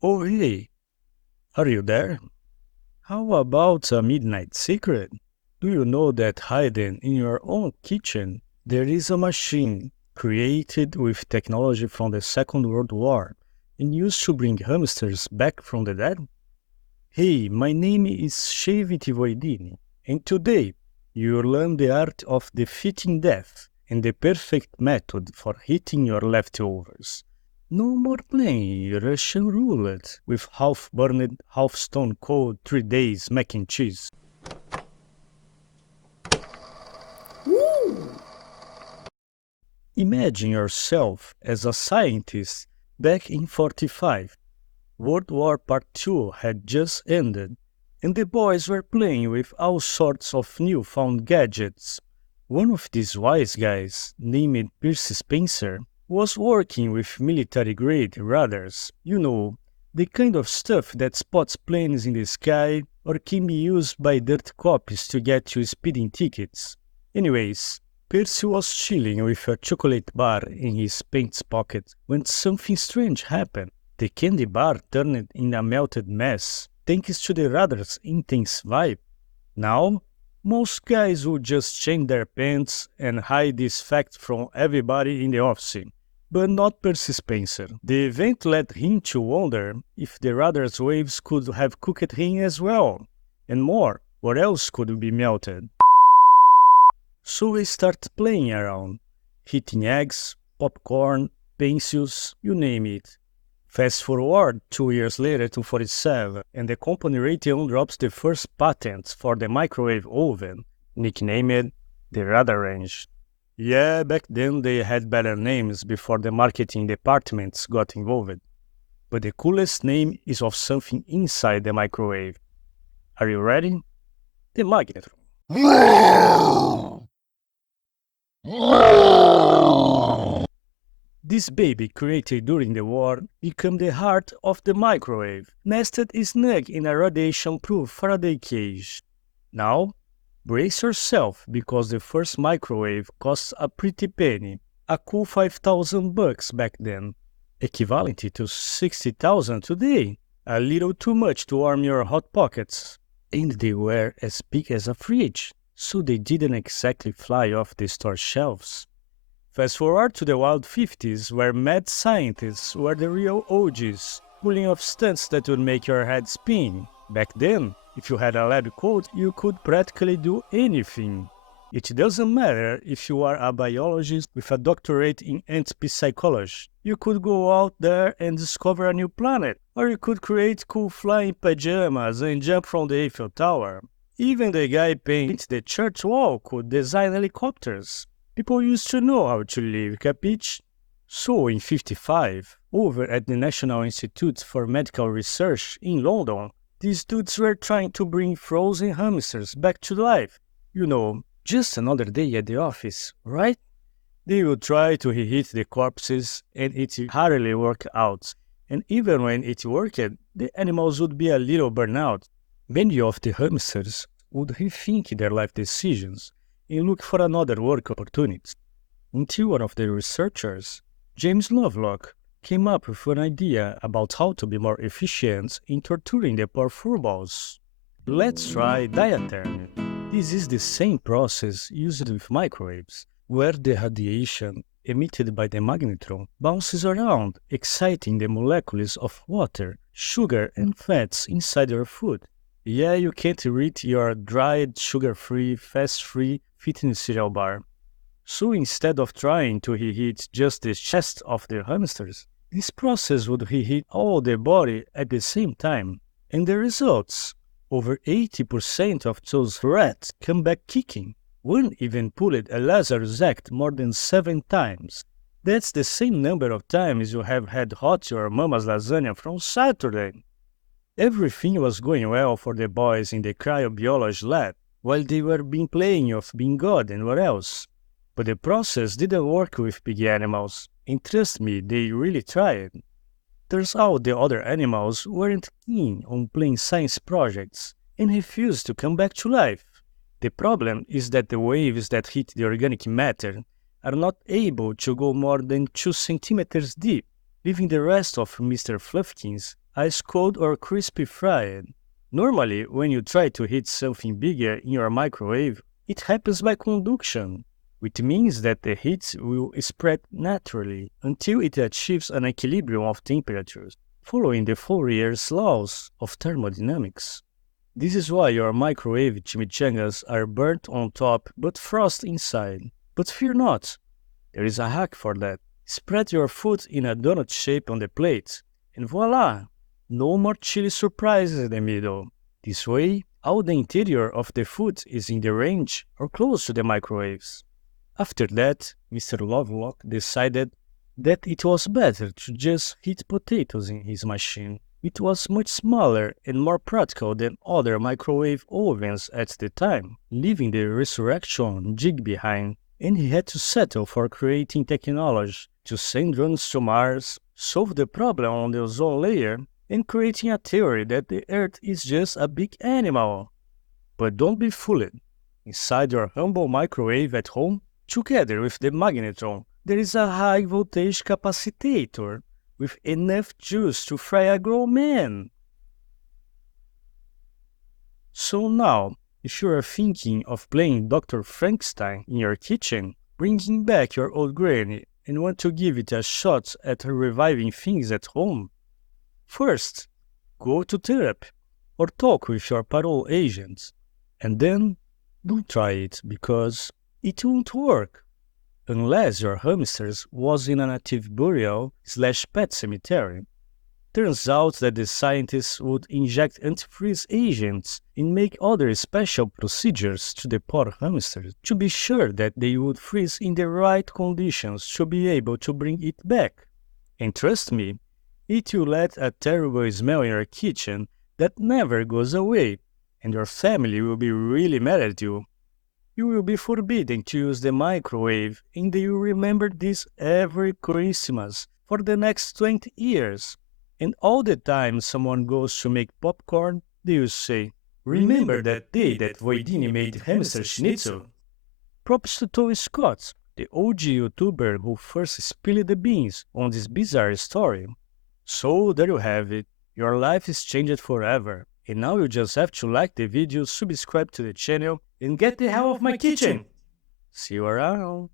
Oh, hey, are you there? How about a midnight secret? Do you know that hidden in your own kitchen there is a machine created with technology from the Second World War and used to bring hamsters back from the dead? Hey, my name is Mister Voidini, and today you'll learn the art of defeating death and the perfect method for eating your leftovers. No more playing Russian roulette with half-burned, half-stone-cold 3 days mac and cheese. Imagine yourself as a scientist back in 45. World War Part II had just ended, and the boys were playing with all sorts of newfound gadgets. One of these wise guys, named Percy Spencer, was working with military-grade radars. You know, the kind of stuff that spots planes in the sky or can be used by dirt cops to get you speeding tickets. Anyways, Percy was chilling with a chocolate bar in his pants pocket when something strange happened. The candy bar turned in a melted mess, thanks to the radar's intense vibe. Now, most guys would just change their pants and hide this fact from everybody in the office. But not Percy Spencer. The event led him to wonder if the radar's waves could have cooked him as well. And more, what else could be melted? So we started playing around, hitting eggs, popcorn, pencils, you name it. Fast forward 2 years later to 47, and the company Raytheon drops the first patent for the microwave oven, nicknamed the Radar Range. Yeah, back then they had better names before the marketing departments got involved. But the coolest name is of something inside the microwave. Are you ready? The magnetron. This baby created during the war became the heart of the microwave, nested snug in a radiation-proof Faraday cage. Now, brace yourself because the first microwave cost a pretty penny, a cool $5,000 back then, equivalent to 60,000 today, a little too much to warm your hot pockets. And they were as big as a fridge, so they didn't exactly fly off the store shelves. Fast forward to the wild 50s, where mad scientists were the real OGs, pulling off stunts that would make your head spin. Back then, if you had a lab coat, you could practically do anything. It doesn't matter if you are a biologist with a doctorate in psychology. You could go out there and discover a new planet, or you could create cool flying pajamas and jump from the Eiffel Tower. Even the guy painting the church wall could design helicopters. People used to know how to live, capiche? So in 55, over at the National Institute for Medical Research in London, these dudes were trying to bring frozen hamsters back to life. You know, just another day at the office, right? They would try to reheat the corpses, and it hardly worked out. And even when it worked, the animals would be a little burnt out. Many of the hamsters would rethink their life decisions and look for another work opportunity. Until one of the researchers, James Lovelock, came up with an idea about how to be more efficient in torturing the poor furballs. Let's try diathermy. This is the same process used with microwaves, where the radiation emitted by the magnetron bounces around, exciting the molecules of water, sugar, and fats inside your food. Yeah, you can't eat your dried, sugar-free, fast-free fitness cereal bar. So instead of trying to reheat just the chest of the hamsters, this process would reheat all the body at the same time. And the results? Over 80% of those rats come back kicking. One even pulled a Lazarus act more than 7 times. That's the same number of times you have had hot your mama's lasagna from Saturday. Everything was going well for the boys in the cryobiology lab, while they were playing of being God and what else. But the process didn't work with big animals, and trust me, they really tried. Turns out the other animals weren't keen on playing science projects, and refused to come back to life. The problem is that the waves that hit the organic matter are not able to go more than 2 centimeters deep, leaving the rest of Mr. Fluffkins ice cold or crispy fried. Normally, when you try to heat something bigger in your microwave, it happens by conduction, which means that the heat will spread naturally until it achieves an equilibrium of temperatures, following the Fourier's laws of thermodynamics. This is why your microwave chimichangas are burnt on top but frost inside. But fear not, there is a hack for that. Spread your food in a donut shape on the plate, and voila! No more chili surprises in the middle. This way, all the interior of the food is in the range or close to the microwaves. After that, Mr. Lovelock decided that it was better to just heat potatoes in his machine. It was much smaller and more practical than other microwave ovens at the time, leaving the resurrection jig behind, and he had to settle for creating technology to send drones to Mars, solve the problem on the ozone layer, and creating a theory that the Earth is just a big animal. But don't be fooled. Inside your humble microwave at home, together with the magnetron, there is a high voltage capacitor with enough juice to fry a grown man. So now, if you are thinking of playing Dr. Frankenstein in your kitchen, bringing back your old granny, and want to give it a shot at reviving things at home, first, go to therapy or talk with your parole agent, and then don't try it because it won't work. Unless your hamsters was in a native burial/pet cemetery. Turns out that the scientists would inject antifreeze agents and make other special procedures to the poor hamsters to be sure that they would freeze in the right conditions to be able to bring it back. And trust me, it will let a terrible smell in your kitchen that never goes away, and your family will be really mad at you. You will be forbidden to use the microwave, and they will remember this every Christmas for the next 20 years. And all the time someone goes to make popcorn, they will say, "Remember that day that Voidini made hamster schnitzel?" Props to Tony Scott, the OG YouTuber who first spilled the beans on this bizarre story. So there you have it. Your life is changed forever. And now you just have to like the video, subscribe to the channel, and get the hell off my kitchen! See you around!